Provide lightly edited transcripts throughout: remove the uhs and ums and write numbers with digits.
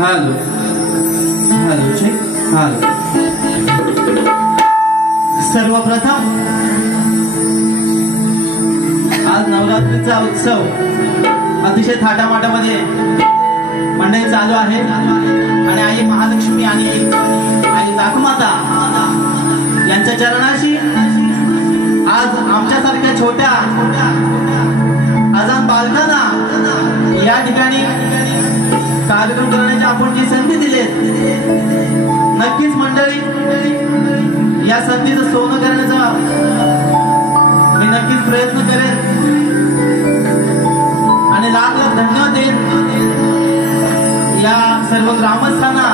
Hello hello check hello. सर्वप्रथम आज नवरात्रीचा उत्सव अतिशय थाटामाटामध्ये मंडळी चालू आहे आणि आई महालक्ष्मी आणि आई जाखमाता यांच्या चरणाशी आज आमच्यासारख्या छोट्या अजान बालकांना या ठिकाणी कार्यक्रम करण्याची आपण जी संधी दिली, नक्कीच मंडळी या संधीचं सोनं करण्याचा मी नक्कीच प्रयत्न करेन आणि लाख लाख धन्यवाद देईन या सर्व ग्रामस्थांना।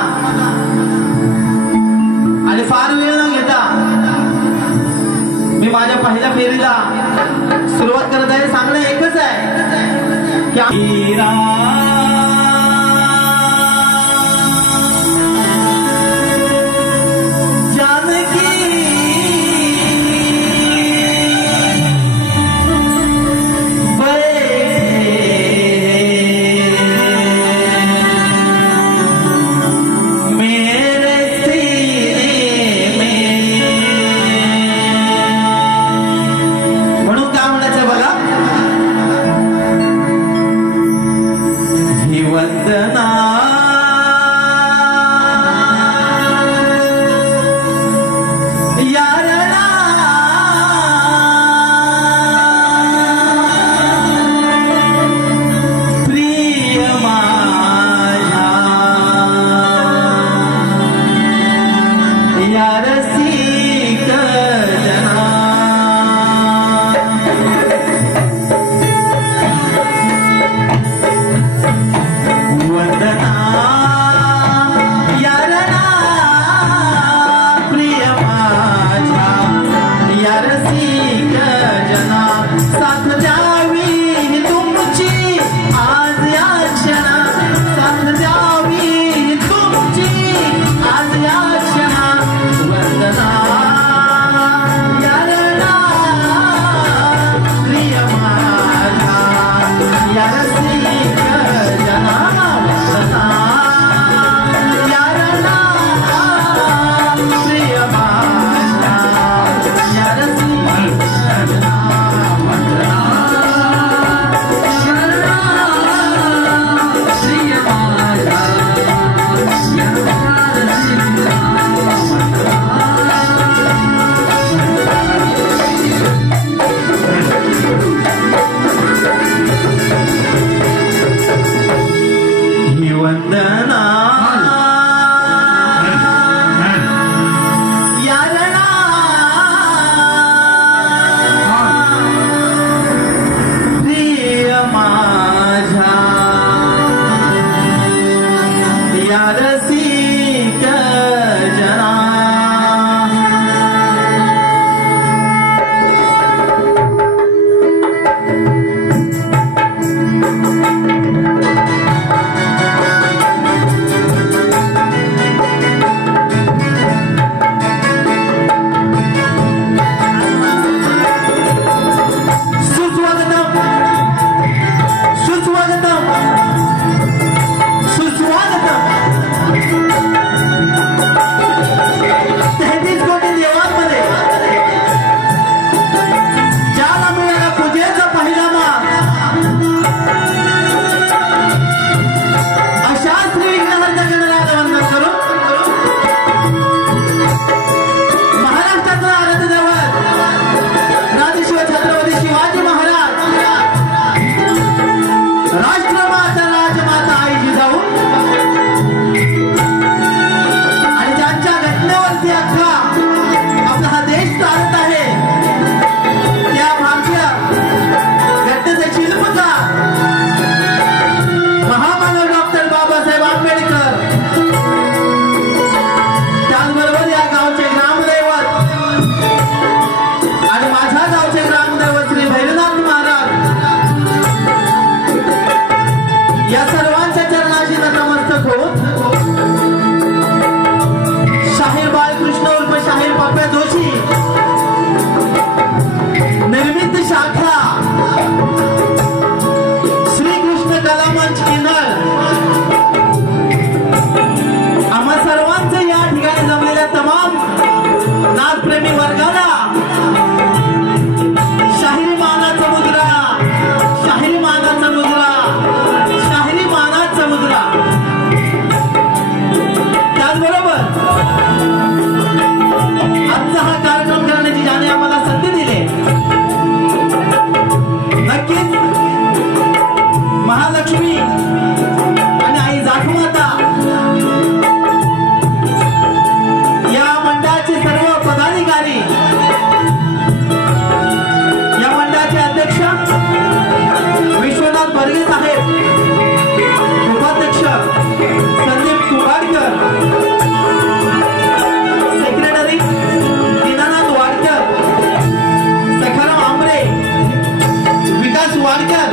आणि फार वेळ न घेता मी माझ्या पहिल्या फेरीला सुरुवात करत आहे। सांगणं एकच आहे की आयोजकांनी आम्हाला संधी दिली. नक्कीच महालक्ष्मी आणि आई जाखमाता या मंडळाचे सर्व पदाधिकारी, या मंडळाचे अध्यक्ष विश्वनाथ बर्गे साहेब, उपाध्यक्ष संदीप कुबाडकर, सेक्रेटरी दीनानाथ वाडकर, सखाराम आंबरे, विकास वाडकर,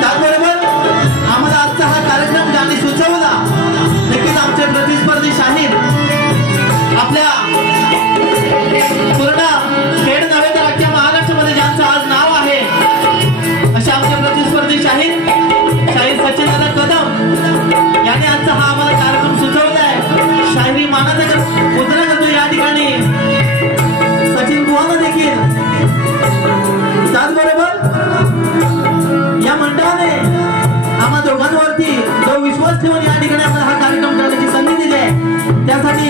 त्याचबरोबर आम्हाला आजचा हा कार्यक्रम ज्यांनी सुचवला नक्कीच आमचे प्रतिस्पर्धी शाहीर, आपल्या पूर्ण खेड नव्हे तर अख्ख्या महाराष्ट्रामध्ये ज्यांचं आज नाव आहे असे आमचे प्रतिस्पर्धी शाहीर सचिन दादा कदम यांनी आजचा हा आम्हाला कार्यक्रम सुचवलाय. शाहिरी मानाचा मुद्रा करतो या ठिकाणी सचिन बुवाना देखील. त्याचबरोबर या मंडळाने आम्हा दोघांवरती जो विश्वास ठेवून या ठिकाणी आम्हाला हा कार्यक्रम करण्याची संधी दिली आहे त्यासाठी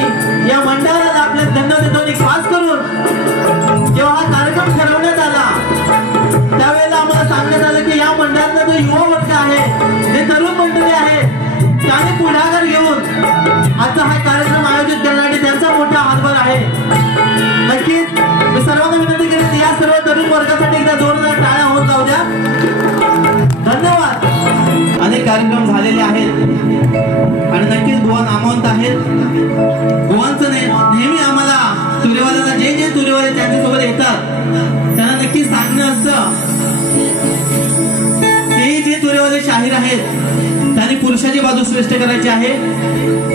या मंडळाला आपले धन्यवाद देतो. आणि खास करून जेव्हा हा कार्यक्रम ठरवण्यात आला त्यावेळेला आम्हाला सांगण्यात आलं की या मंडळातला जो युवा वर्ग आहे, जे तरुण मंडळी आहे, त्याने पुढाकार घेऊन आजचा हा कार्यक्रम आयोजित करण्यासाठी त्यांचा मोठा हातभार आहे. नक्कीच मी सर्वांना विनंती करेन या सर्व तरुण वर्गासाठी एकदा जोरदार टाळ्या होत जाऊ द्या. धन्यवाद. अनेक कार्यक्रम झालेले आहेत आणि नक्कीच बुवा नामवंत आहेत. बुवांचं नेहमी आम्हाला तुरेवाल्याला जे तुरेवाले त्यांच्यासोबत येतात त्यांना नक्की सांगणं असतं ते जे तुरेवाले शाहीर आहेत त्यांनी पुरुषाची बाजू श्रेष्ठ करायची आहे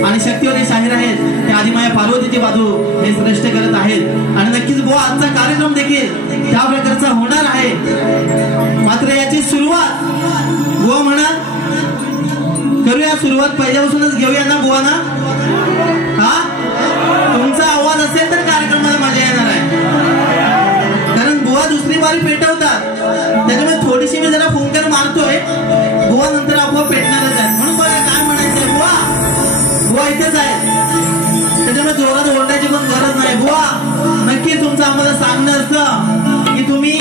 आणि शक्तिवाले शाहीर आहेत ते आदिमाया पार्वतीची बाजू हे श्रेष्ठ करत आहेत. आणि नक्कीच बुवा आजचा कार्यक्रम देखील त्या प्रकारचा होणार आहे. मात्र याची सुरुवात बुवा म्हणा करूया. सुरुवात पहिल्यापासूनच घेऊया ना बुवा ना. हा तुमचा आवाज असेल तर कार्यक्रमाला मजा येणार आहे. कारण बुवा दुसरी बारी पेटवतात त्याच्यामुळे थोडीशी मी जरा फुंकर मारतोय. बुवा नंतर आपोआप पेटणारच आहे. म्हणून बघा काय म्हणायचंय बुवा इथेच आहे त्याच्यामुळे जोरात ओरडायची पण गरज नाही. बुवा नक्की तुमचं आम्हाला सांगणं असतं की तुम्ही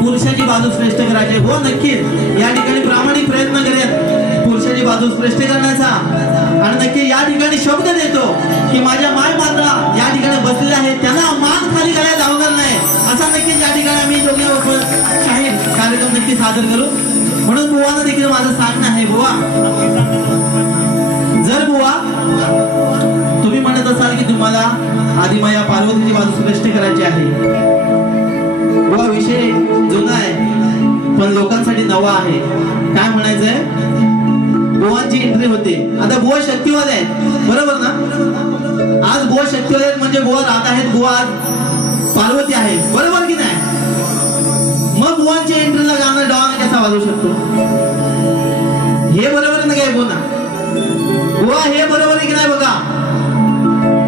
पुरुषाची बाजू श्रेष्ठ करायची. बुवा नक्कीच या ठिकाणी प्रामाणिक प्रयत्न करेल पुरुषाची बाजू श्रेष्ठ करण्याचा. आणि नक्की या ठिकाणी शब्द देतो की माझ्या माय माता या ठिकाणी बसलेल्या आहेत त्यांना मान खाली करायला लावणार नाही असा नक्कीच या ठिकाणी आम्ही दोघे शाहीर कार्यक्रम नक्की सादर करू. म्हणून बुवानं देखील माझं सांगणं आहे. बुवा जर बुवा तुम्ही म्हणत असाल की तुम्हाला आदिमाया पार्वतीची बाजू श्रेष्ठ करायची आहे, बुवा विषय जुना आहे पण लोकांसाठी नवा आहे. काय म्हणायचंय बुवांची एंट्री होते. आता बुवा शक्तिवाले आहेत बरोबर ना. आज बुवा शक्तिवाले आहेत म्हणजे बुवा राहत आहेत, बुवा आज पार्वती आहे बरोबर की नाही. मग बुवांची एंट्रीला गाणं डॉन कसा वाजवू शकतो हे बरोबर नाही काय बोला बुवा हे बरोबर आहे की नाही. बघा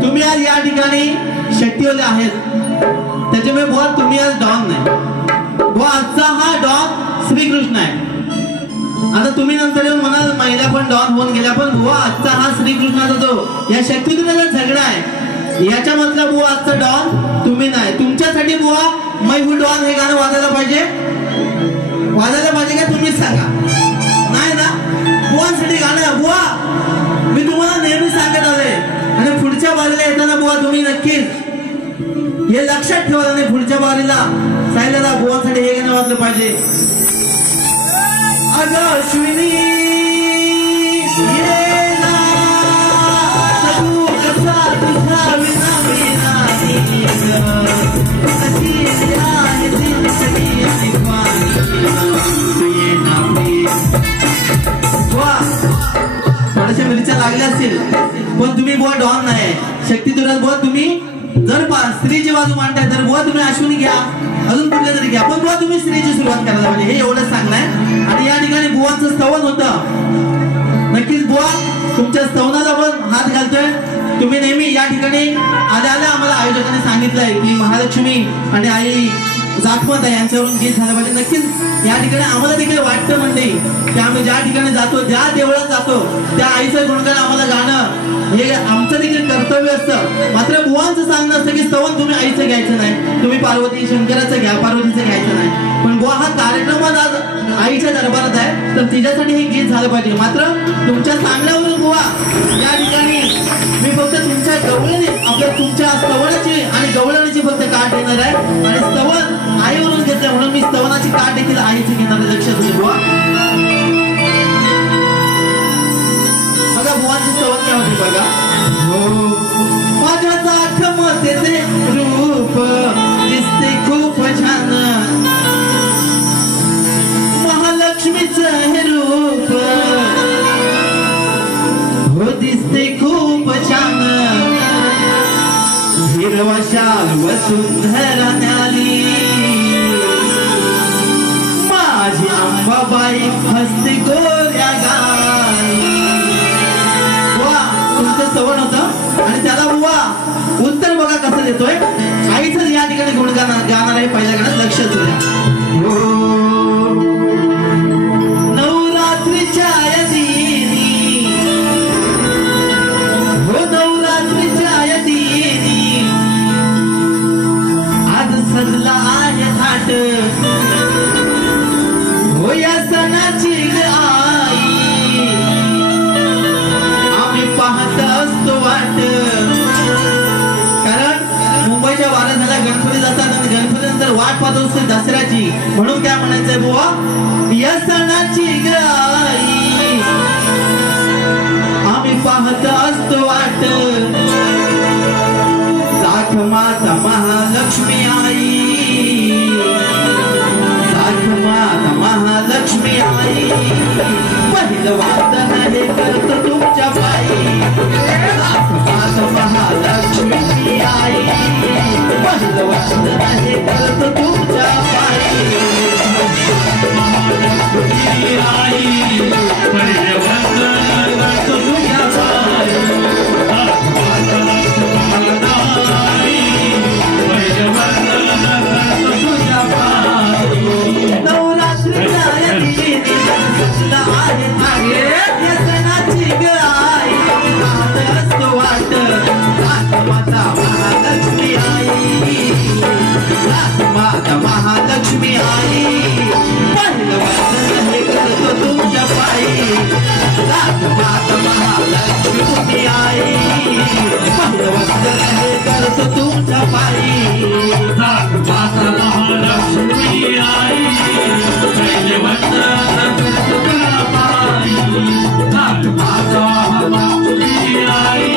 तुम्ही आज या ठिकाणी शक्तिवाले आहेत त्याच्यामुळे बुवा तुम्ही आज डॉन नाही. बुवा आजचा हा डॉन श्रीकृष्ण आहे. आता तुम्ही नंतर येऊन म्हणाल महिला पण डॉन होऊन गेल्या पण बुवा आजचा हा श्रीकृष्णाचा जो या शक्तीतून झगडा आहे याच्या मधला बुवा आजचा डॉन तुम्ही नाही. तुमच्यासाठी बुवा मै हू डॉन हे गाणं वाजायला पाहिजे का तुम्हीच सांगा. नाही ना बुवांसाठी गाणं बुवा मी तुम्हाला नेहमी सांगत आले. आणि पुढच्या बारीला येताना बुवा तुम्ही नक्कीच हे लक्षात ठेवा. आणि पुढच्या बारीला सायला बुवांसाठी हे गाणं वाजलं पाहिजे. अश्विनी येला तू कसा तुझा विना विना थोड्याशा मिरच्या लागल्या असतील पण तुम्ही बुवा डॉन नाही. शक्ती तुला बुवा तुम्ही जर स्त्रीची बाजू मांडताय तर बुवा तुम्ही अश्विनी घ्या अजून कुठल्या तरी घ्या पण बुवा तुम्ही स्त्रीची सुरुवात करायला पाहिजे हे एवढंच सांगणं. आणि या ठिकाणी बुवांचं स्तवन होतं. नक्कीच बुवा तुमच्या स्तवनाला पण हात घालतोय. तुम्ही नेहमी या ठिकाणी आल्या आल्या आम्हाला आयोजकांनी सांगितलंय की महालक्ष्मी आणि आई जाखवत आहे यांच्यावरून गीत झालं पाहिजे. नक्कीच या ठिकाणी आम्हाला देखील वाटतं मंडळी की आम्ही ज्या ठिकाणी जातो, ज्या देवळात जातो, त्या आईचं गुणगान आम्हाला गाणं हे आमचं देखील कर्तव्य असतं. मात्र बुवांचं सांगणं असतं की स्तवन तुम्ही आईचं घ्यायचं नाही, तुम्ही पार्वती शंकराचं घ्या, पार्वतीचं घ्यायचं नाही. पण बुवा हा कार्यक्रम आज आईच्या दरबारात आहे तर तिच्यासाठी हे गीत झालं पाहिजे. मात्र तुमच्या सांगण्यावरून बुवा या ठिकाणी मी फक्त तुमच्या गवळणी आपल्या तुमच्या स्तवनाची आणि गवळणीची फक्त काठ घेणार आहे आणि स्तवन आईवरून घेतलं म्हणून मी स्तवनाची काठ देखील आईची घेणार आहे. लक्षात होते बुवा. बघा बुवांची स्तवन काय होते बघा. माझ्या जाखमतेचे रूप दिसते खूप छान, महालक्ष्मीचं हे रूप हो दिसते खूप छान, हिरवा शाल वसुंधरा न्याली माझी अंबाबाई हसते गोऱ्या गाई. बुवा तुमचं स्तवन होतं आणि त्याला बुवा उत्तर बघा कसं देतोय. आईचं या ठिकाणी गुणगान गाणार आहे पहिल्या गाण्यात. लक्षात द्या. नवरात्रीच्या यदिनी हो नवरात्रीच्या यदिनी आज सजला आहे थाट हो या सणाची आई आम्ही पाहत असतो वाट. कारण मुंबईच्या वाऱ्या झाल्या गणपती जातात आणि गणपती नंतर वाट पाहत असते दसऱ्याची. म्हणून काय म्हणायचंय बुवा, या सणाची गाई आम्ही पाहत असतो वाट. जाख माता महालक्ष्मी आई, जाख माता महालक्ष्मी आई, पहिलं वादन हे करतो तुमच्या पायी. जाख माता महालक्ष्मी आई, पहिलं वादन हे करतो तुमच्या पायी. महालक्ष्मी आई, पहिलं वादन करतो तुमच्या पायी. जाख माता महालक्ष्मी पहिलं वादन करतो तुमच्या पायी. नवरात्रीच्या यदिनी सजला आहे थाट या सणाची गाई पाहत असतो वाट. जाख माता महालक्ष्मी आई, जाख माता महालक्ष्मी आई, पहिलं वादन हे करतो तुमच्या पायी. जाख माता महालक्ष्मी आई, पहिलं वादन हे करतो तुमच्या पायी. जाख माता महालक्ष्मी आई, पहिलं वादन करतो तुमच्या पायी. जाख माता महालक्ष्मी आई,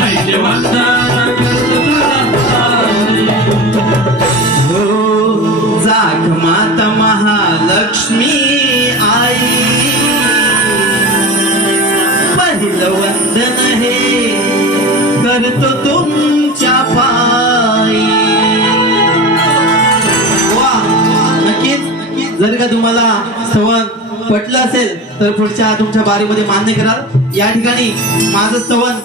पहिलं वादन करतो तुमच्या पायी. हो जाख माता महालक्ष्मी आई, पहिलं वंदन हे करतो तुमच्या पायी. वा नक्कीच जर का तुम्हाला स्तवन पटलं असेल तर पुढच्या तुमच्या बारीमध्ये मान्य कराल. या ठिकाणी माझं स्तवन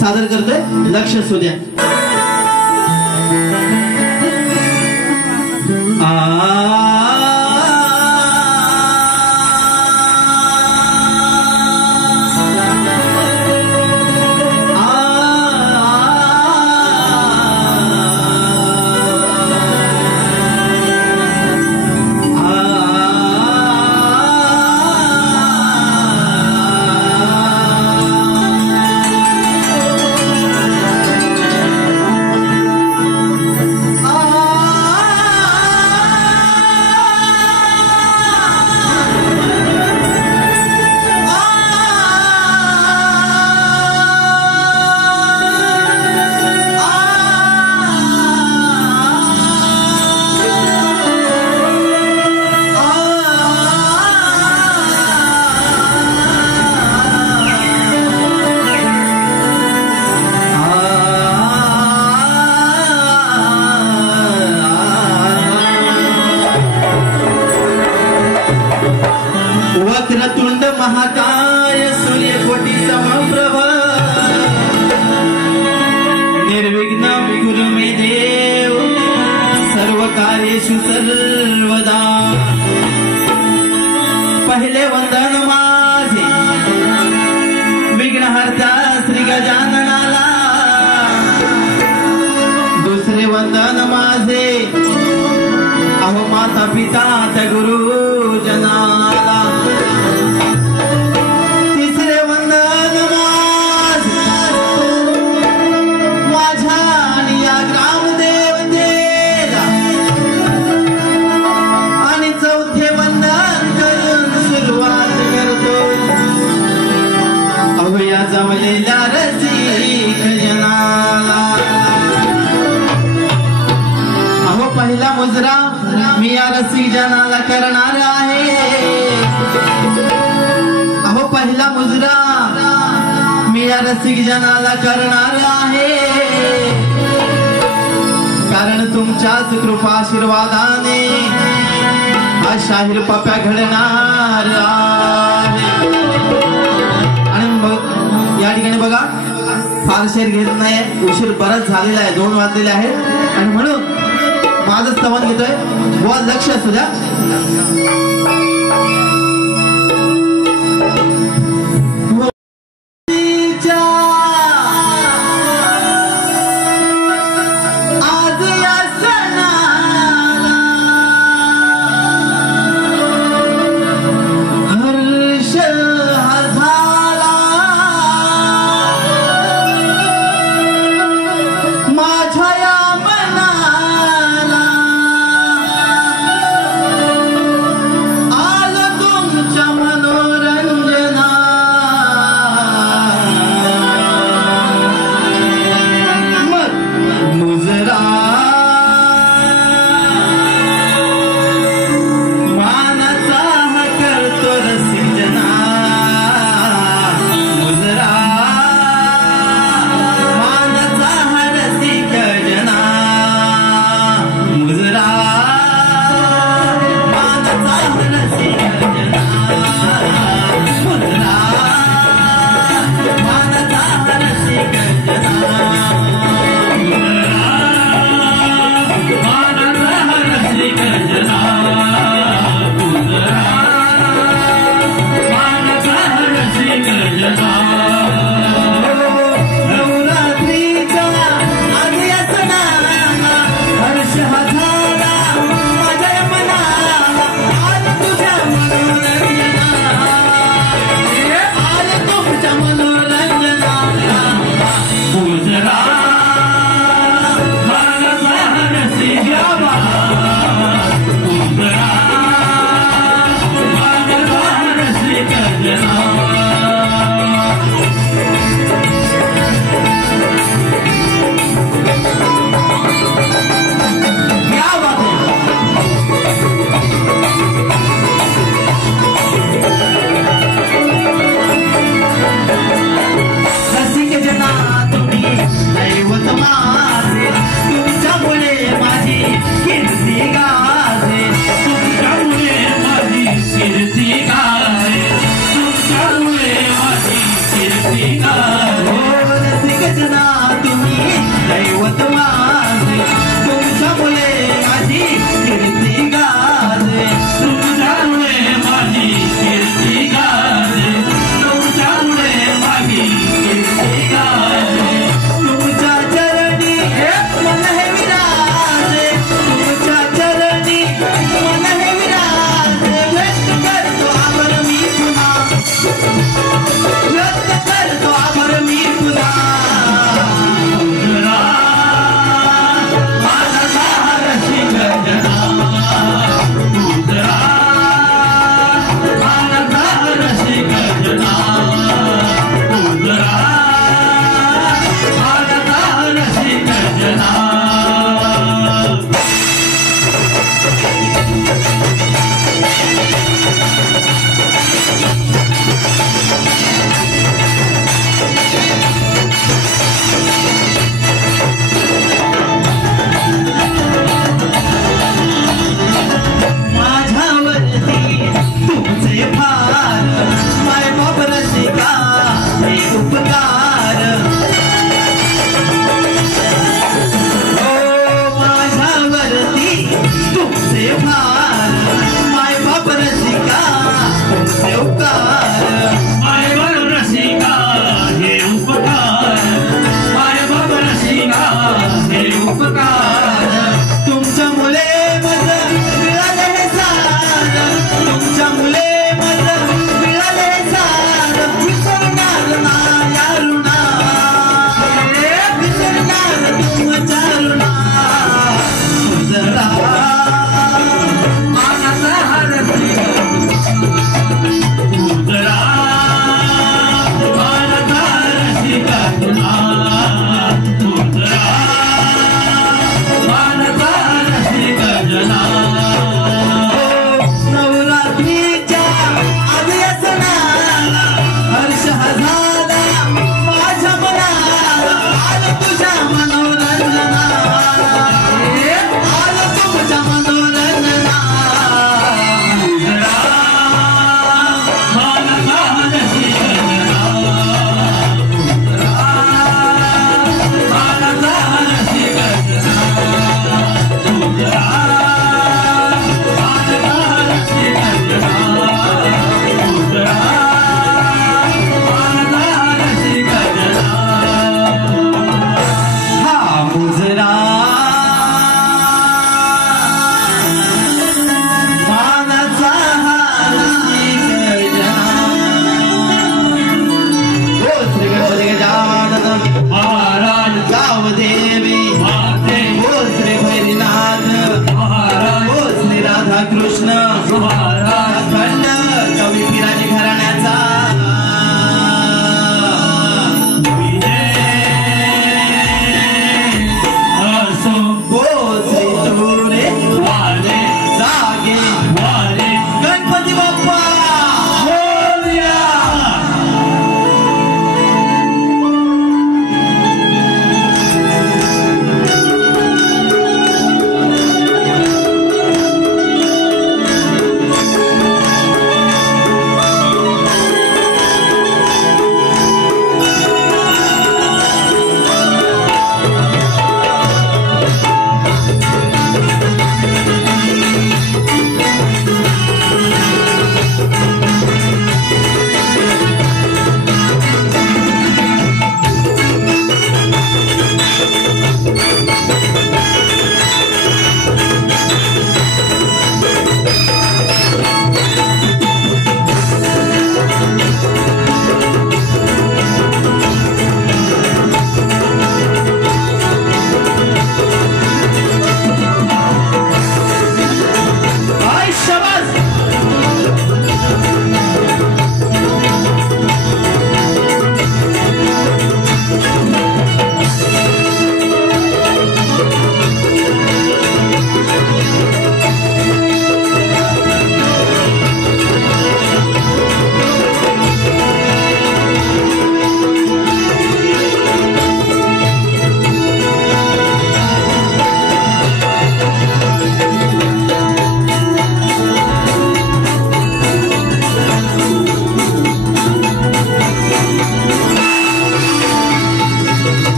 सादर करतोय. लक्ष असू द्या. वक्रतुंड महाकाय सूर्यकोटी समप्रभ निर्विघ्नं कुरु मे देव सर्व कार्ये पहिले वंदन माझे विघ्नहर्ता श्री गजाननाला, दुसरे वंदन माझे अहो माता पिता त्या गुरुजनाला, तिसरे वंदन माझे माझ्या आणि या ग्रामदेवतेला, आणि चौथे वंदन करून सुरुवात करतो अहो या जमलेल्या रसिक जनाला। अहो पहिला मुजरा मी या रसिक जनाला करणार आहे, अहो पहिला मुजरा मी या रसिक जनाला करणार आहे, कारण तुमच्याच कृपा आशीर्वादाने हा शाहीर पाप्या घडणार आहे। आणि मग या ठिकाणी बघा फार शेर घेत नाही, उशीर बराच झालेला आहे, 2 वाजलेले आहेत, आणि म्हणून माझं स्तवन घेतोय, व लक्ष असू द्या। आ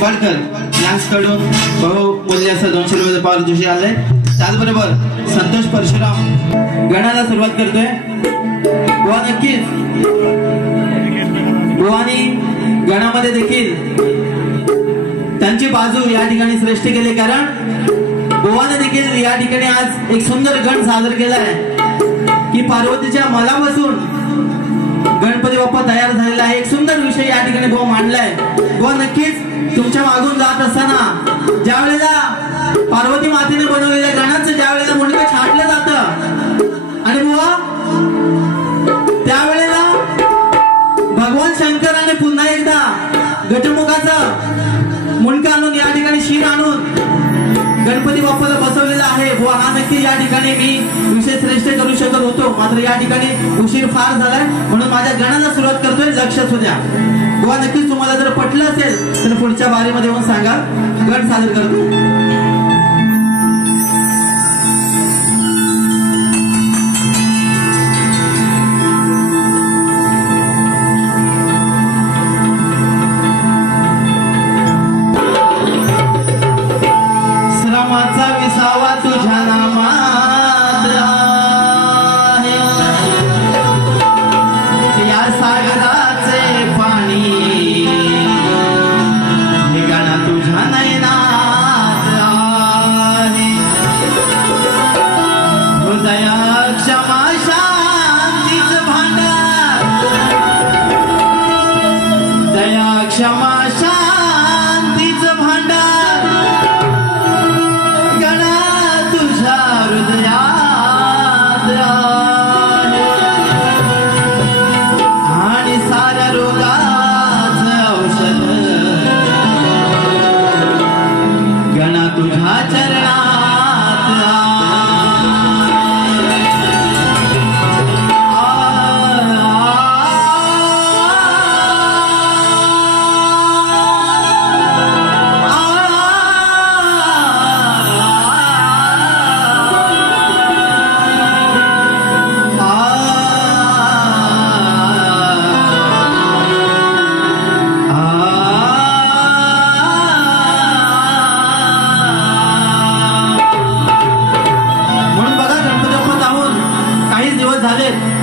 निंबाळकर यांच्याकडून बहुमूल्य असं 200 रुपयाचं पारितोषिक आलंय. त्याचबरोबर संतोष परशुराम गणाला सुरुवात करतोय. बुवा नक्कीच बुवानी गणामध्ये देखील त्यांची बाजू या ठिकाणी श्रेष्ठ केली, कारण बुवाने देखील या ठिकाणी आज एक सुंदर गण सादर केलाय की पार्वतीच्या मलापासून गणपती बाप्पा तयार झालेला आहे. एक सुंदर विषय या ठिकाणी बुवा मांडलाय. बुवा नक्कीच तुमच्या मागून जात असताना ज्या वेळेला पार्वती मातेने बनवलेल्या गणाचं ज्या वेळेला मुंडकं छाटलं जातं आणि बुवा त्यावेळेला भगवान शंकराने पुन्हा एकदा गजमुखाचं मुंडकं आणून या ठिकाणी शीर आणून गणपती बाप्पाला बसवलेला आहे. बुवा हा नक्की या ठिकाणी मी विषय श्रेष्ठ करू शकत होतो, मात्र या ठिकाणी उशीर फार झालाय, म्हणून माझ्या गणाला सुरुवात करतोय. लक्षात द्या बुवा, नक्कीच तुम्हाला जर पटलं असेल तर पुढच्या बारीमध्ये येऊन सांगा. गण सादर करतो.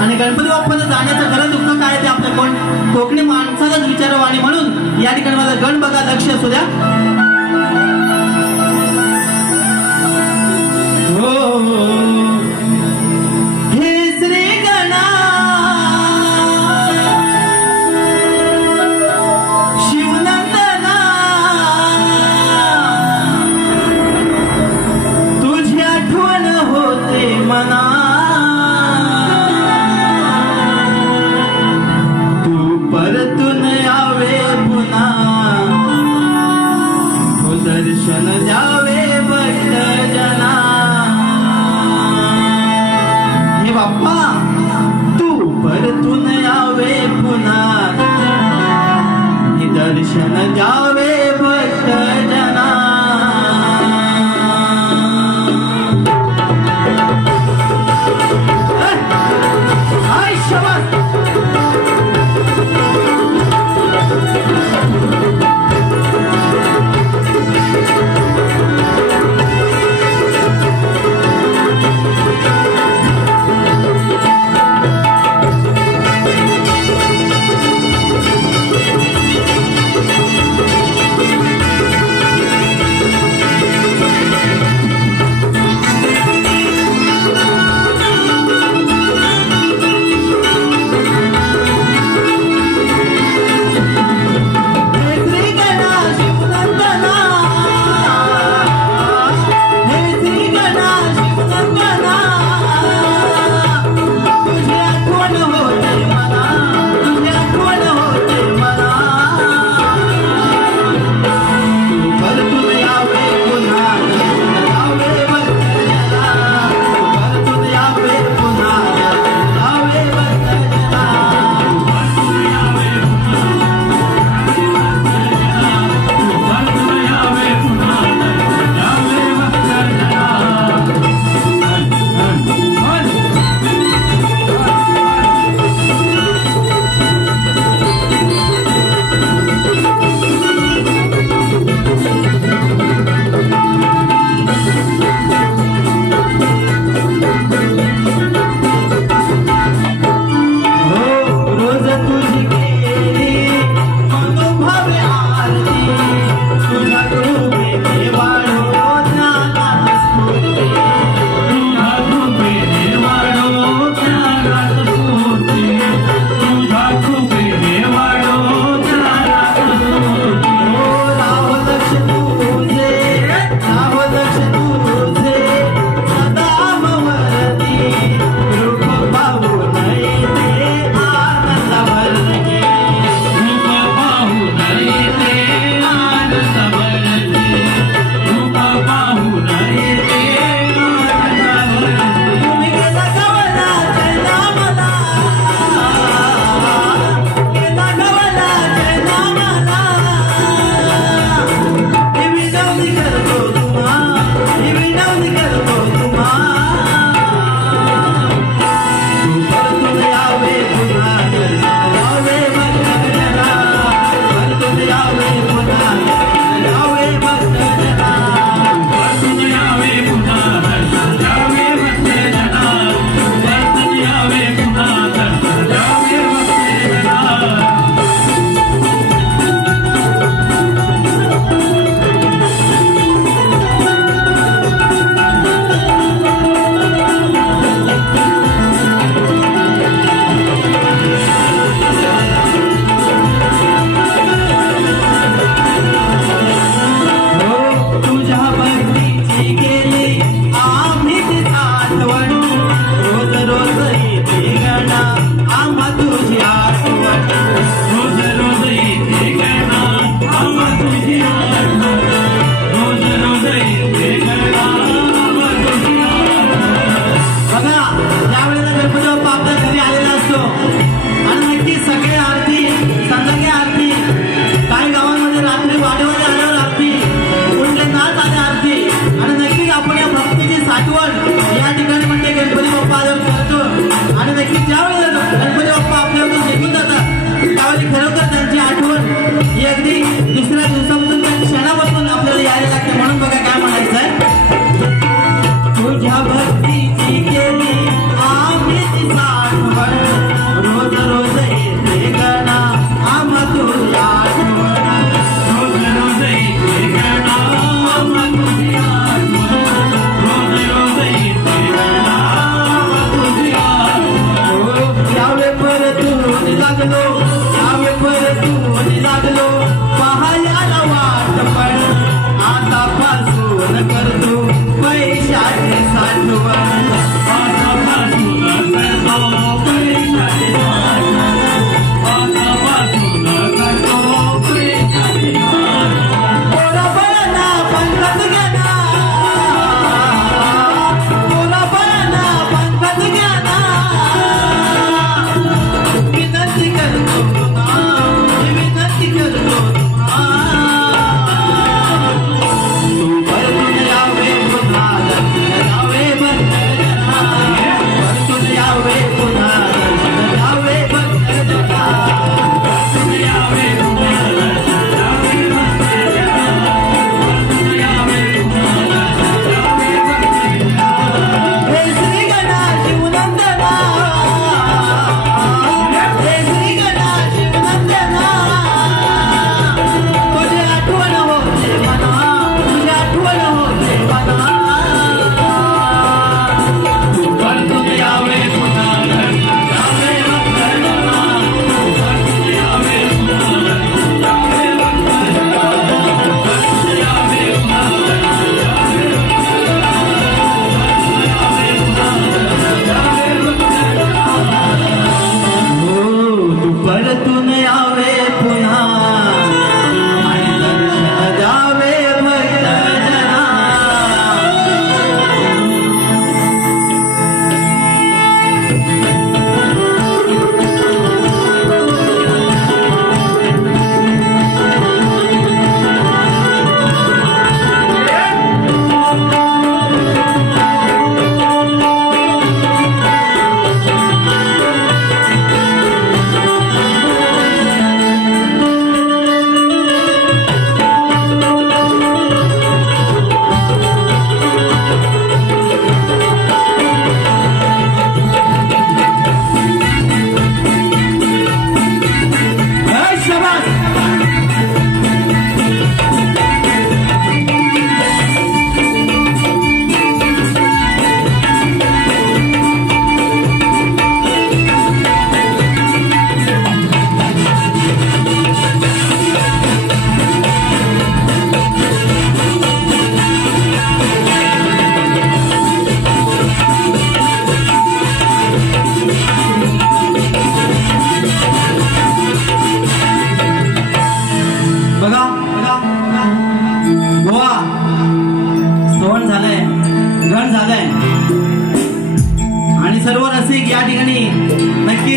आणि गणपती बाप्पाला जाण्याचं खरं दुःख काय ते आपल्या कोकणी माणसालाच विचारावं, आणि म्हणून या ठिकाणी माझा गण बघा, लक्ष असू द्या. हे श्री गणा शिवनंदना, तुझी आठवण होते मना, परतून यावे पुन्हा, तो दर्शन द्यावे भक्त जना. हे बाप्पा तू परतून यावे पुन्हा, हे दर्शन द्यावे भक्त जना.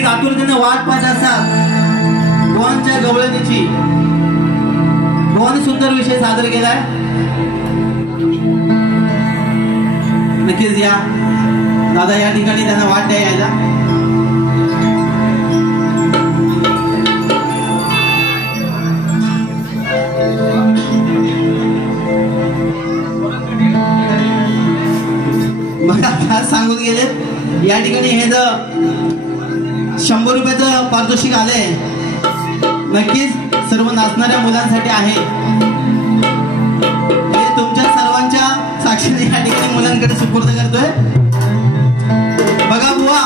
भाविक आतुरतेने वाट पाहत असतात बुवांच्या गवळणीची. बुवाने सुंदर विषय सादर केलाय. नक्कीच या दादा या ठिकाणी त्यांना वाट द्या यायला. सांगून गेले या ठिकाणी हे जर 100 रुपयाचं पारितोषिक आले नक्कीच सर्व नाचणाऱ्या मुलांसाठी आहे. हे तुमच्या सर्वांच्या साक्षीने या ठिकाणी मुलांकडे सुपूर्द करतोय. बघा बुवा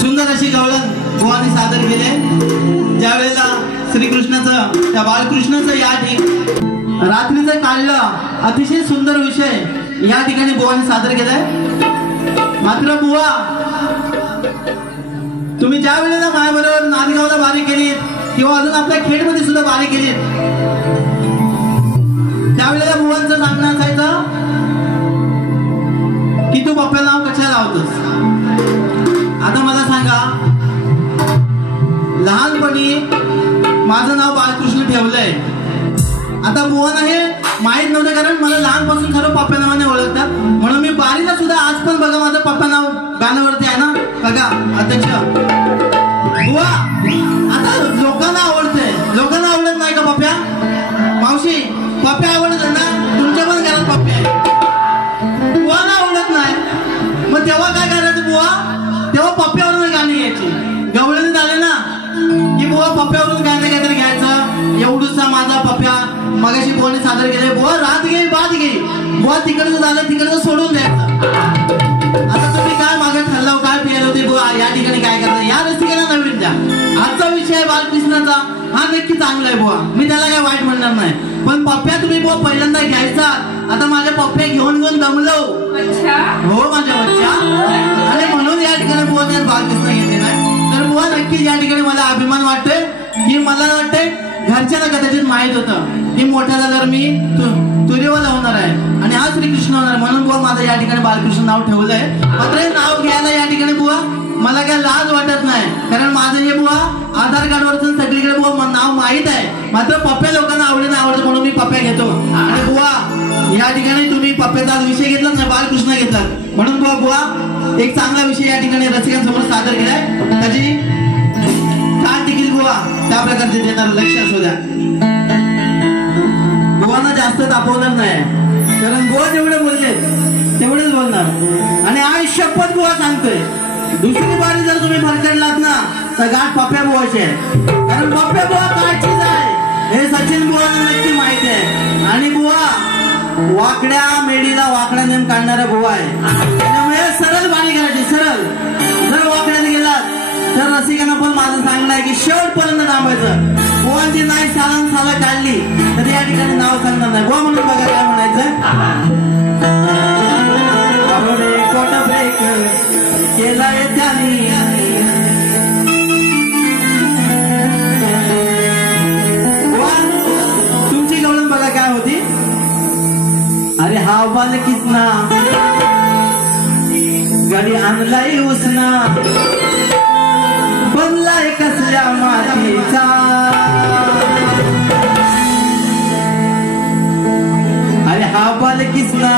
सुंदर अशी गवळण बुवाने सादर केले. ज्या वेळेला श्रीकृष्णाचं त्या बाळकृष्णाचं या ठिकाणी रात्रीचं काढलं अतिशय सुंदर विषय या ठिकाणी बुवाने सादर केलाय. मात्र बुवा तुम्ही ज्या वेळेला माझ्याबरोबर नांदगावला बारी केली किंवा अजून आपल्या खेडमध्ये सुद्धा बारी केली त्यावेळेला बुवांचं सांगणं असायचं की तू पप्प्याला नाव कशाला लावतोस. आता मला सांगा लहानपणी माझं नाव बाळकृष्ण ठेवलंय. आता बुवांना हे माहित नव्हतं कारण मला लहानपासून सर्व पप्प्या नावाने ओळखतात म्हणून मी बारीला सुद्धा आज पण बघा माझं पप्पा नाव गाण्यावरती आहे ना. बघा अध्यक्ष बुवा आता लोकांना आवडतंय. लोकांना आवडत नाही का पप्प्या? मावशी पप्प्या आवडत ना तुमच्या पण घरात पप्प्या आहे. बुवांना आवडत नाही मग तेव्हा काय करायचं बुवा? तेव्हा पप्प्यावरून गाणी घ्यायची. गवळणी झाले ना की बुवा पप्प्यावरून गाणं काहीतरी घ्यायचं. एवढूसा माझा पप्प्या मगाशी बुवाने सादर केले. बुवा रात घे बात घे बुवा तिकडचं झालं तिकडचं सोडून द्यायचं. आता तुम्ही काय मागे ठरलाव काय प्यायला होते बुवा या ठिकाणी काय करता या रस्त्याला नवीन द्या. आजचा विषय आहे बाळकृष्णाचा हा नक्की चांगला आहे बुवा मी त्याला काय वाईट म्हणणार नाही. पण पप्प्या तुम्ही बुवा पहिल्यांदा घ्यायचा. आता माझ्या पप्प्या घेऊन घेऊन दमलो हो माझ्या बच्चा आणि म्हणून या ठिकाणी बुवा त्यात बाळकृष्ण घेतले नाही. तर बुवा नक्कीच या ठिकाणी मला अभिमान वाटतोय की मला वाटतंय घरच्यांना कदाचित माहित होतं की मोठ्या झाल्यावर मी तुरीवाला होणार आहे आणि हा श्रीकृष्ण होणार म्हणून बुवा माझं या ठिकाणी बाळकृष्ण नाव ठेवलंय. मात्र हे नाव घ्यायला या ठिकाणी बुवा मला काय लाज वाटत नाही कारण माझं हे बुवा आधार कार्डवरचं सगळीकडे बुवा नाव माहित आहे. मात्र पप्प्या लोकांना आवडतं म्हणून मी पप्प्या घेतो. आणि बुवा या ठिकाणी तुम्ही पप्प्याचा विषय घेतला ना बाळकृष्ण घेतला म्हणून बुवा एक चांगला विषय या ठिकाणी रसिकांसमोर सादर केलाय. त्याची काय देखील बुवा त्या प्रकारचे देणार लक्ष असू द्या. बुवांना जास्त तापवणार नाही कारण बुवा जेवढे बोलले तेवढेच बोलणार. आणि आई शपथ बुवा सांगतोय दुसरी बारी जर तुम्ही भरकडलात ना तर गाठ पप्प्या बुवाचे कारण पप्प्या बुवा काय चीज आहे हे सचिन बुवांना नक्की माहिती आहे. आणि बुवा वाकड्या मेडीला वाकड्या नेम काढणारा बुवा आहे त्यामुळे सरळ बारी करायची. सरळ जर वाकड्यात गेलात तर रसिकांना पण माझं सांगणं आहे की शेवटपर्यंत थांबायचं. बुवांची नाही साला काढली तर या ठिकाणी नाव सांगणार नाही. बुवा म्हणून बघा काय म्हणायचं कोटा ब्रेक केलाय त्यानी तुमची गवळण बघा काय होती. अरे हा बाल किसना गाडी आणलाय उसना बनलाय कसल्या मातीचा. अरे हा बाल किसना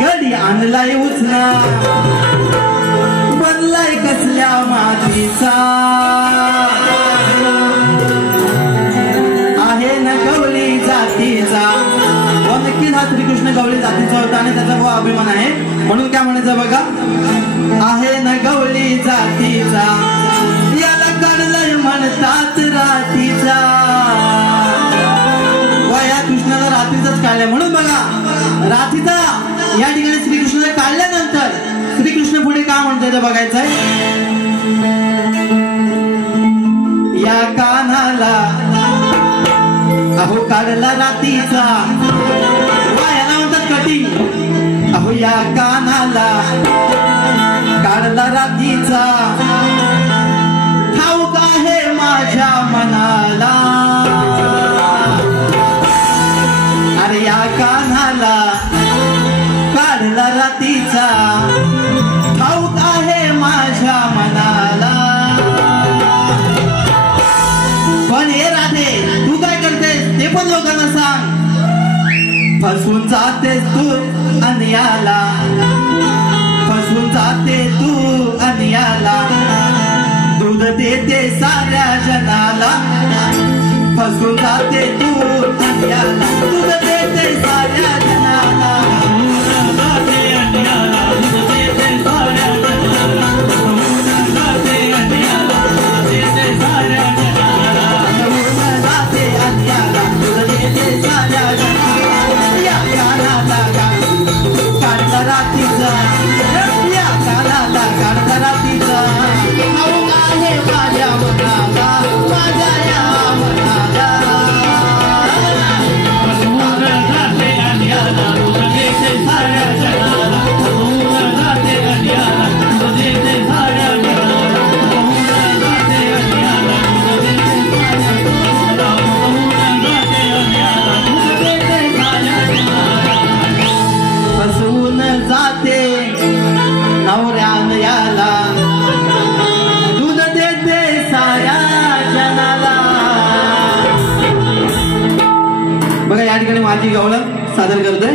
गडी आणलाय उचना बनलाय कसल्या मातीचा. आहे ना गवळी जातीचा. नक्कीच हा श्रीकृष्ण गवळी जातीचा होता आणि त्याचा भाव अभिमान आहे म्हणून काय म्हणायचं बघा. आहे ना गवळी जातीचा याला काढलंय म्हणतात रातीचा. या कृष्णाला रात्रीचाच काढलाय म्हणून बघा रात्रीचा या ठिकाणी श्रीकृष्णाला काढल्यानंतर श्रीकृष्ण पुढे काय म्हणतोय ते बघायचंय. या कानाला अहो काढला रातीचा याला म्हणतात कटिंग. अहो या कानाला काढला रातीचा ठाऊक आहे माझ्या मनाला. अरे या कानाला काढला रातीचा ठाऊक आहे माझ्या मनाला. पण हे राधे तू काय करतेस ते पण लोकांना सांग. फसून जातेस तू अन्याला, फसून जाते तू अन्याला. दूध देते साऱ्या जनाला, फसून जाते तू अन्याला. दूध देते साऱ्या जनाला, माझी गवळण सादर करतोय.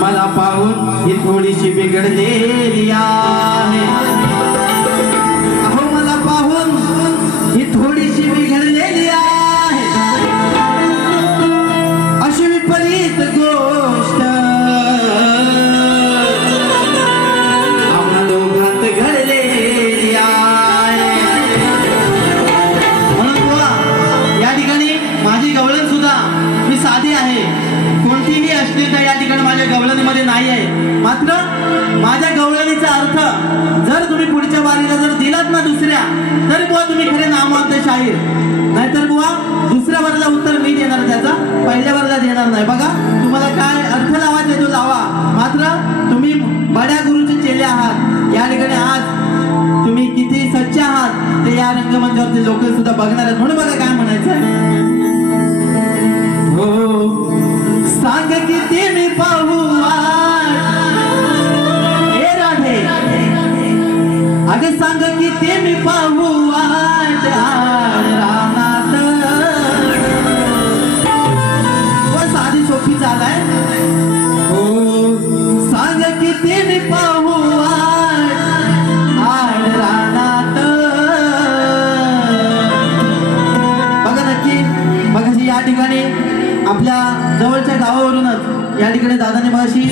मला पाहून ही थोडीशी बिघडलेली आहे. अहो मला पाहून ही थोडीशी बिघडलेली आहे. अशी विपरीत गोष्ट आम्हा दोघात घडलेली आहे. म्हणून या ठिकाणी माझी गवळण सुद्धा मी साधी आहे. कोणतीही अश्लीलता या ठिकाणी माझ्या गवळणीमध्ये नाही आहे. मात्र माझ्या गवळणीचा अर्थ जर तुम्ही पुढच्या वारीला जर दिलात ना दुसऱ्या, तर बुवा तुम्ही खरे नामवंत शाहीर. नाहीतर बुवा दुसऱ्या वारीला उत्तर मी देणार, त्याचा पहिल्या वारीला देणार नाही. बघा तुम्हाला काय अर्थ लावायचा तो लावा. मात्र तुम्ही बड्या गुरुचे चेले आहात. या ठिकाणी आज तुम्ही किती सच्चे आहात ते या रंगमंचावरती लोक सुद्धा बघणार आहेत. म्हणून बघा काय म्हणायचं. हो सांग किती मी पाहू हे राधे, अगं सांग किती मी पाहू रानात. साधी सोपी चालाय. हो सांग किती मी पाहू रानात. बघा नक्की बघा या ठिकाणी आपल्या जवळच्या गावावरूनच या ठिकाणी दादाने मगाशी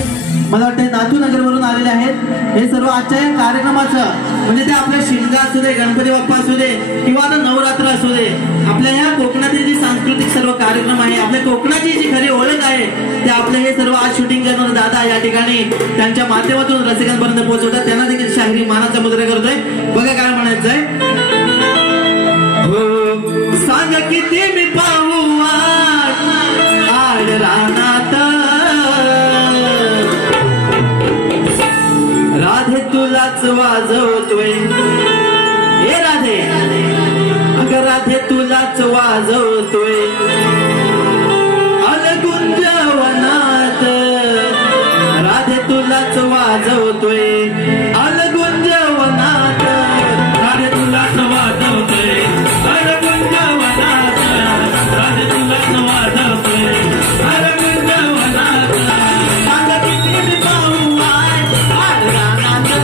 मला वाटतं नाथूनगर वरून आलेले आहेत. हे सर्व आजच्या कार्यक्रमाचं म्हणजे ते आपल्या शिमगा असू दे, गणपती बाप्पा असू दे किंवा आता नवरात्र असू दे, आपल्या ह्या कोकणातील जी सांस्कृतिक सर्व कार्यक्रम आहे, आपल्या कोकणाची जी खरी ओळख आहे, ते आपले हे सर्व आज शूटिंग करणारे दादा या ठिकाणी त्यांच्या माध्यमातून रसिकांपर्यंत पोहोचवतात. त्यांना देखील शाहिरी मानाचा मुद्रा करतोय. बघा काय म्हणायचंय. हो सांग किती मी पाहू रानात, राधे तुलाच वाजवतोय. हे राधे अगं राधे तुलाच वाजवतोय. अलगुंजवनात राधे तुलाच वाजवतोय. अलगुंजवनात राधे तुलाच वाजवतोय. अलगुंजवनात राधे तुलाच वाजवतोय. अलगुंजवनात सांग किती मी पाहू रानात.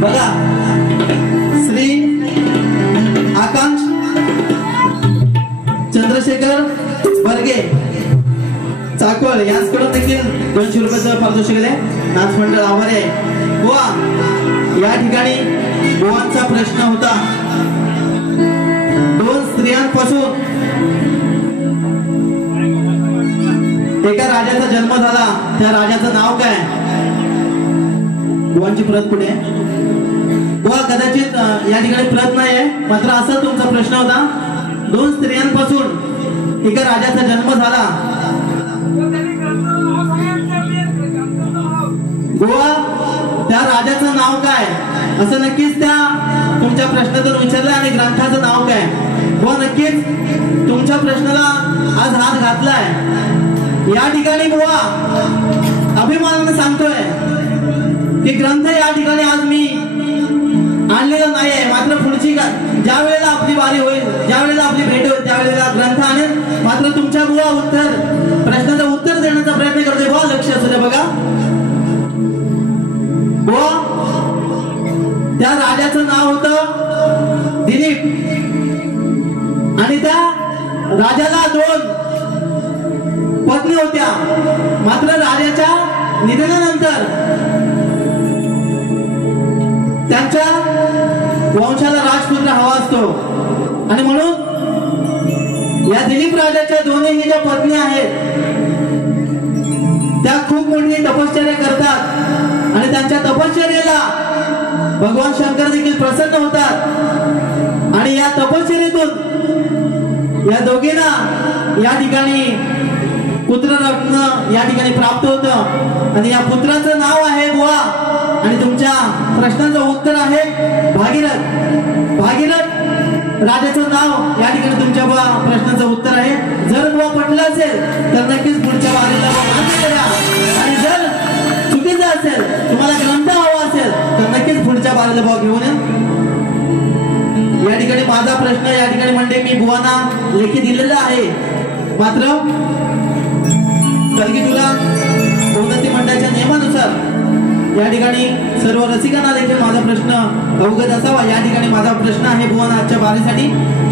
बघा श्री आकांक्ष चंद्रशेखर बर्गे चाकवळ यांच्याकडून देखील 200 रुपयाचं पारितोषिक आहे. नाथ मंडळ आभारी आहे. या ठिकाणी बुवांचा प्रश्न होता, दोन स्त्रियांपासून एका राजाचा जन्म झाला, त्या राजाचं नाव काय? बुवांची प्रत पुढे बुवा कदाचित या ठिकाणी प्रत नाही आहे, मात्र असा तुमचा प्रश्न होता, दोन स्त्रियांपासून एका राजाचा जन्म झाला, बुवा त्या राजाचं नाव काय? असं नक्कीच त्या तुमच्या प्रश्नातून विचारलं. आणि ग्रंथाचं नाव काय? बुवा नक्कीच तुमच्या प्रश्नाला आज हात घातलाय. या ठिकाणी बुवा अभिमानाने सांगतोय की ग्रंथ या ठिकाणी आज मी आणलेला नाही आहे, मात्र पुढची ज्या वेळेला आपली वारी होईल, ज्या वेळेला आपली भेट होईल, त्यावेळेला ग्रंथ आणेल. मात्र तुमच्या बुवा प्रश्नाचं उत्तर देण्याचा प्रयत्न करतोय. बुवा लक्ष असू द्या बघा. बुवा त्या राजाचं नाव होतं दिलीप आणि त्या राजाला दोन पत्नी होत्या. मात्र राजाच्या निधनानंतर त्यांच्या वंशाला राजपुत्र हवा असतो आणि म्हणून या दिलीप राजाच्या दोन्ही ज्या पत्नी आहेत त्या खूप मोठी तपश्चर्या करतात आणि त्यांच्या तपश्चर्येला भगवान शंकर देखील प्रसन्न होतात. आणि या तपश्चर्येतून या दोघींना या ठिकाणी पुत्ररत्न या ठिकाणी प्राप्त होतं आणि या पुत्राचं नाव आहे बुवा. आणि तुमच्या प्रश्नाचं उत्तर आहे भागीरथ. भागीरथ राजाचं नाव या ठिकाणी तुमच्या बुवा प्रश्नाचं उत्तर आहे. जर बुवा पटलं असेल तर नक्कीच पुढच्या वारीला मान्य करा आणि जर चुकीचं असेल, तुम्हाला ग्रंथ हवा असेल तर नक्कीच पुढच्या वारीला बुवा घेऊन या ठिकाणी माझा प्रश्न या ठिकाणी म्हणजे मी बुवांना लेखी दिलेला आहे. मात्र कलगी तुला बहुदत्ती मंडळाच्या नियमानुसार या ठिकाणी सर्व रसिकांना देखील माझा प्रश्न अवगत असावा. या ठिकाणी माझा प्रश्न आहे बुवांना आजच्या वारीसाठी.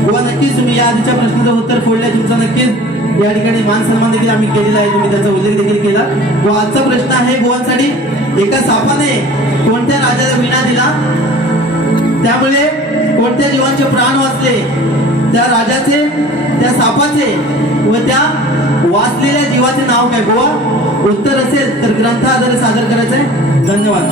बुवा नक्कीच तुम्ही या आधीच्या प्रश्नाचं उत्तर फोडलंय, तुमचा नक्कीच या ठिकाणी मान सन्मान देखील आम्ही केलेला आहे, तुम्ही त्याचा उल्लेख देखील केला. व आजचा प्रश्न आहे बुवांसाठी, एका सापाने कोणत्या राजाला विणा दिला, त्यामुळे कोणत्या जीवांचे प्राण वाचले, त्या राजाचे, त्या सापाचे व त्या वाचलेल्या जीवाचे नाव काय? बुवा उत्तर असेल तर ग्रंथ आधारे सादर करायचं आहे. धन्यवाद.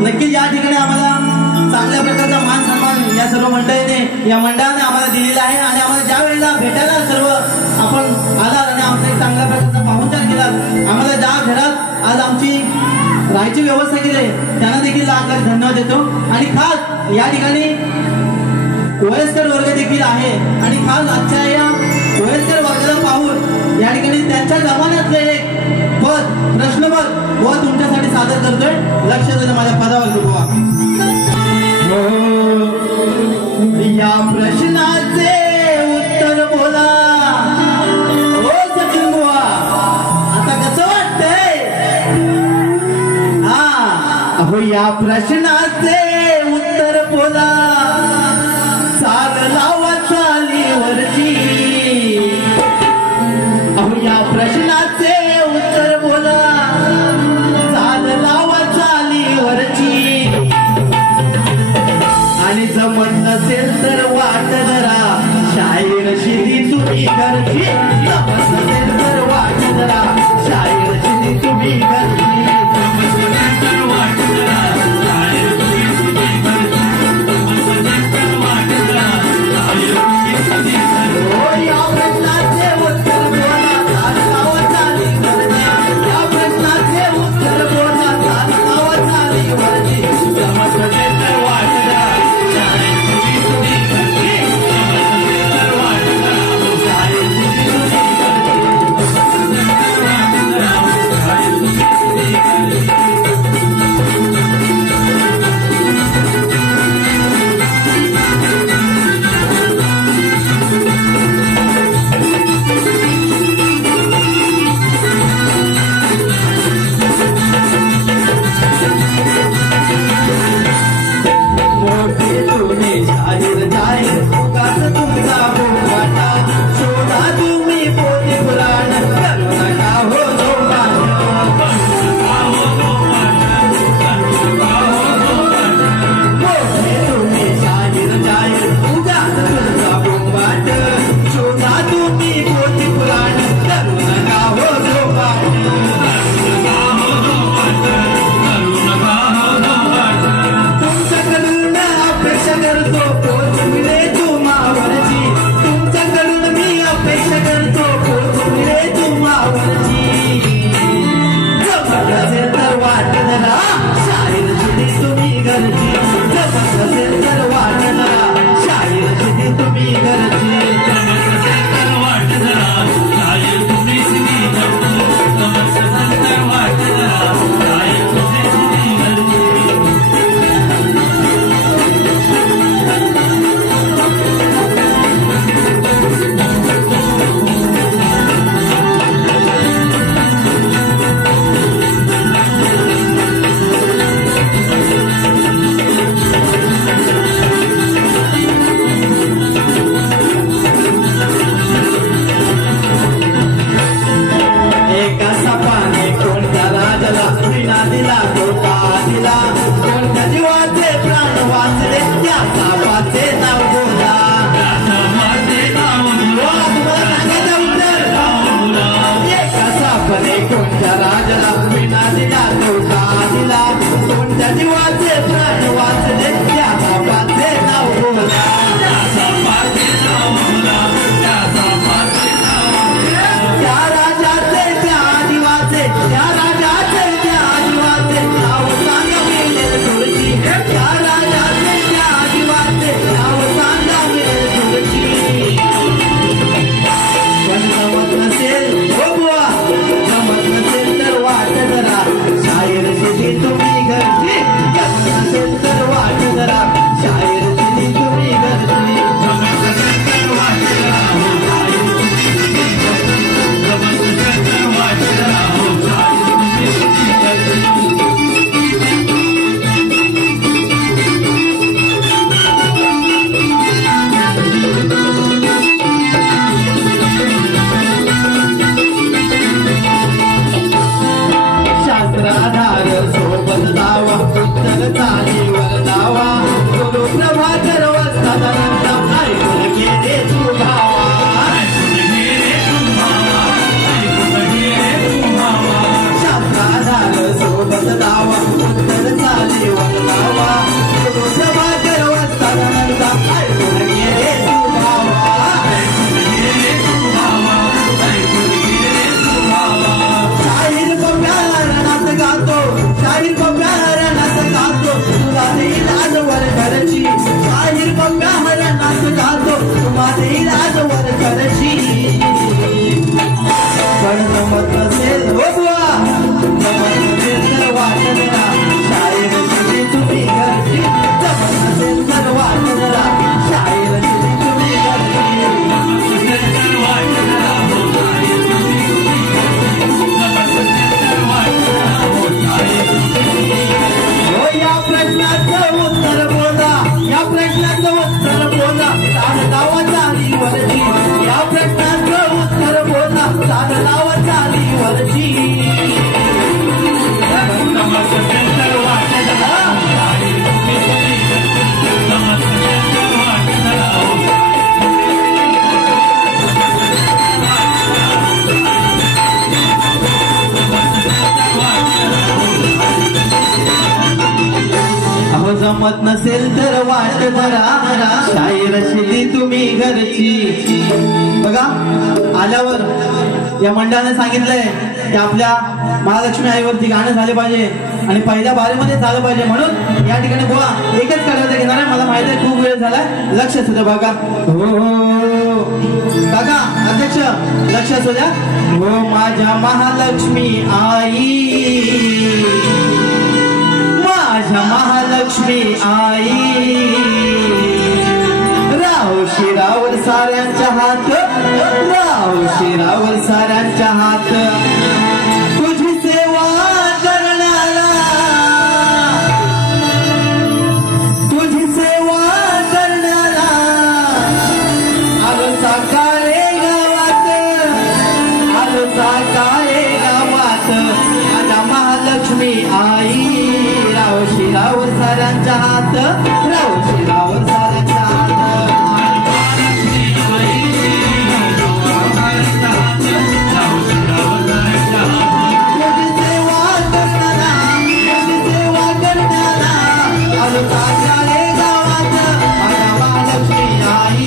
नक्कीच या ठिकाणी आम्हाला चांगल्या प्रकारचा मान सन्मान या सर्व मंडळीने या मंडळाने आम्हाला दिलेला आहे. आणि आम्हाला ज्या वेळेला भेटायला सर्व आपण आलात आणि आमचा एक चांगल्या प्रकारचा पाहुणचार केला, आम्हाला ज्या घरात आज आमची राहायची व्यवस्था केली त्यांना देखील लाख लाख धन्यवाद देतो. आणि खास या ठिकाणी वयस्कर वर्ग देखील आहे आणि खास आजच्या या वयस्कर वर्गाला पाहून या ठिकाणी त्यांच्या जमान्यातले एक प्रश्नपद बुवा तुमच्यासाठी सादर करतोय. लक्ष देणं माझ्या पदावर बुवा. या प्रश्नाचे उत्तर बोला ओ सचिन बुवा. आता कसं वाटतंय? अहो या प्रश्नाचे उत्तर बोला, साग लावा चालीवरची. अहो या प्रश्नाचे उत्तर बोला, विना दिला तोटा दिला कोणत्या जीवाचे प्राण वाचले त्याचा वाचे नाव बोला कोणत्या राजाला विना दिला तोटा दिला कोणत्या जीवाचे प्राण वाचले त्याचा वाचे नाव बोला त्या राजाचे त्या जीवाचे त्या राजाचे त्या जीवाचे नाव सांगा मिळेल थोडीशी त्या राजाचे त्या जीवाचे नाव सांगा मिळेल थोडीशी पण जमत नसेल हो बुवा जमत नसेल तर वाट जरा शायर शेती तुम्ही घरची जमत नसेल तर वाट जरा शायर शेती तुम्ही घरची जमत नसेल तर वाट जरा जमत नसेल तर वाट जरा शास्त्राधार सोबत दावा उत्तर चालीवर दावा गुरु प्रभाकर वस्तादनंद ऐकून घे तू भावा शास्त्राधार सोबत दावा उत्तर चालीवर दावा गुरु प्रभाकर वस्तादनंद ऐकून घे तू भावा शाहीर प्यारणात गातो शाहीर प्यारणात गातो तुला देईल आजवर घरची शाहीर प्यारणात गातो तुला देईल आजवर घरची पण जमत नसेल हो बुवा जमत नसेल तर वाट जरा शाहीर शिरी तुम्ही घरची जमत नसेल तर वाट जरा शाहीर शिरी तुम्ही घरची या प्रश्नाचं उत्तर बोला या प्रश्नाचं उत्तर बोला साधनावा चालीवरची या प्रश्नाचं उत्तर बोला साधनावा चालीवरची जमत नसेल तर वाट जरा शायर शेती तुम्ही घरची बघा आल्यावर या मंडळाने सांगितलंय की आपल्या महालक्ष्मी आईवरती गाणं झाले पाहिजे आणि पहिल्या बारीमध्ये झालं पाहिजे म्हणून या ठिकाणी बुवा एकच करायचं घेणार आहे मला माहिती आहे खूप वेळ झालाय लक्ष असू द्या बघा हो काका अध्यक्ष लक्ष असू द्या हो माझ्या महालक्ष्मी आई माझ्या महालक्ष्मी आई राव शिरावर साऱ्यांच्या हात राव शिरावर साऱ्यांच्या हात तुझी सेवा करणारा तुझी सेवा करणारा आलो साकारे गावात आलो साकारे गावात माझ्या महालक्ष्मी आई राव शिरावर साऱ्यांच्या हात राव शिरावर साऱ्यांच्या हात तुझी सेवा करणारा आलो साकारे गावात माझ्या महालक्ष्मी आई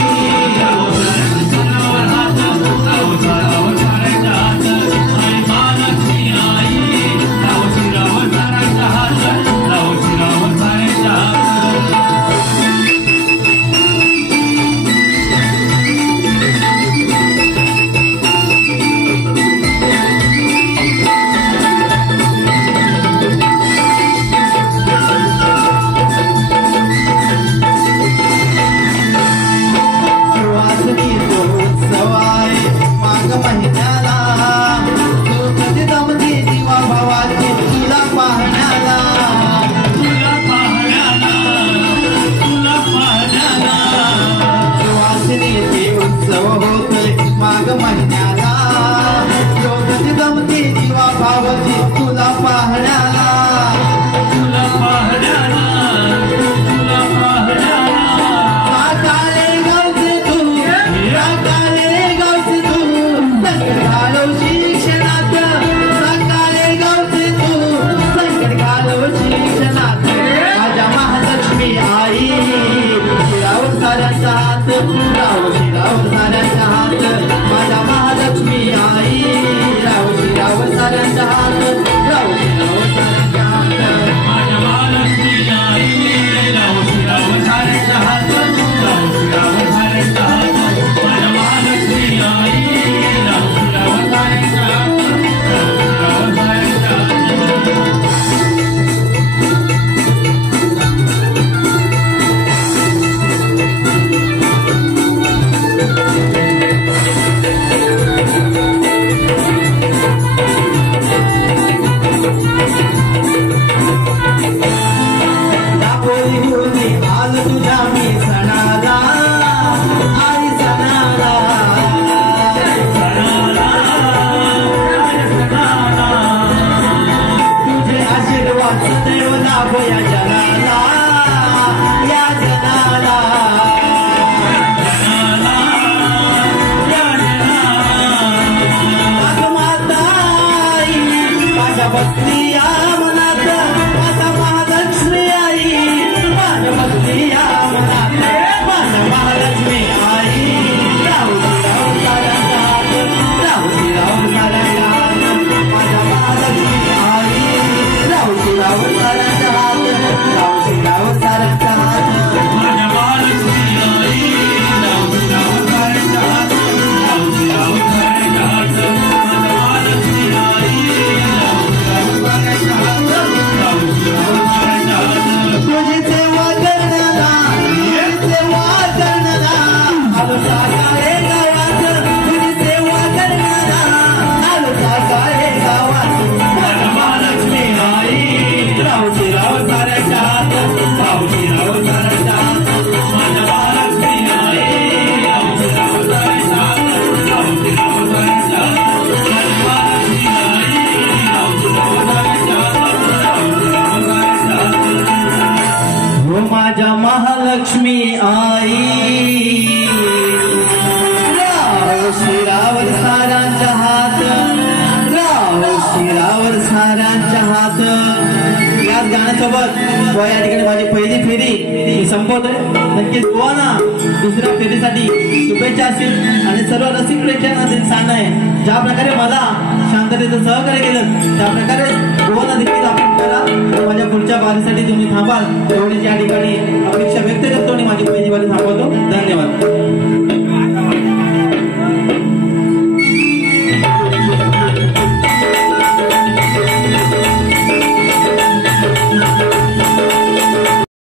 राव शिरावर साऱ्यांच्या हात माझ्या महालक्ष्मी आई राव शिरावर साऱ्यांच्या हात राव शिरावर साऱ्यांच्या हात माझ्या महालक्ष्मी आई राव शिरावर साऱ्यांच्या हात राव शिरावर साऱ्यांच्या हात माझ्या महालक्ष्मी आई राव शिरावर साऱ्यांच्या हात राव शिरावर साऱ्यांच्या हात तुझ्या मी सणाला आई सणाला तुझे आशीर्वाद देव लाभो या जगाला या जगाला माता आई माझ्या भक्ती या मनात माझा महालक्ष्मी आई माझ्या भक्ती या मनात माझ्या महालक्ष्मी आई राहू राहू साऱ्यांच्या हात राहू राहू साऱ्यांच्या हात माझ्या महालक्ष्मी आई राहू राहू साऱ्यांच्या हात राहू राहू साऱ्यांच्या हात माझ्या महालक्ष्मी आई राहू राहू साऱ्यांच्या हात राहू राहू साऱ्यांच्या हात माझ्या महालक्ष्मी आई राहू राहू साऱ्यांच्या हात राहू राहू साऱ्यांच्या हात तुझी सेवा करणारा सेवा करणारा आलो सारे गावात तुझी सेवा करणारा आलो सारे गावात माझ्या महालक्ष्मी आई राहू राहू साऱ्यांच्या हात राहू राहू साऱ्यांच्या हात माझ्या महालक्ष्मी आई राहू राहू साऱ्यांच्या हात राहू राहू साऱ्यांच्या हात माझ्या महालक्ष्मी आई राहू राहू साऱ्यांच्या हात राहू राहू साऱ्यांच्या हात हो माझ्या महालक्ष्मी आई राव शिरावर साऱ्यांच्या हात राव शिरावर साऱ्यांच्या हात याच गाण्यासोबत या ठिकाणी माझी पहिली फेरी मी संपवतोय नक्कीच गोवा ना दुसऱ्या फेरीसाठी शुभेच्छा असतील आणि सर्व रसिक प्रेक्षकांना सांगणं आहे ज्या प्रकारे मला शांततेचं सहकार्य केलं त्या प्रकारे गोवाना देखील आपण करा माझ्या पुढच्या बारीसाठी तुम्ही थांबाल एवढीच या ठिकाणी अपेक्षा व्यक्त करतो आणि माझी पहिली बारी थांबवतो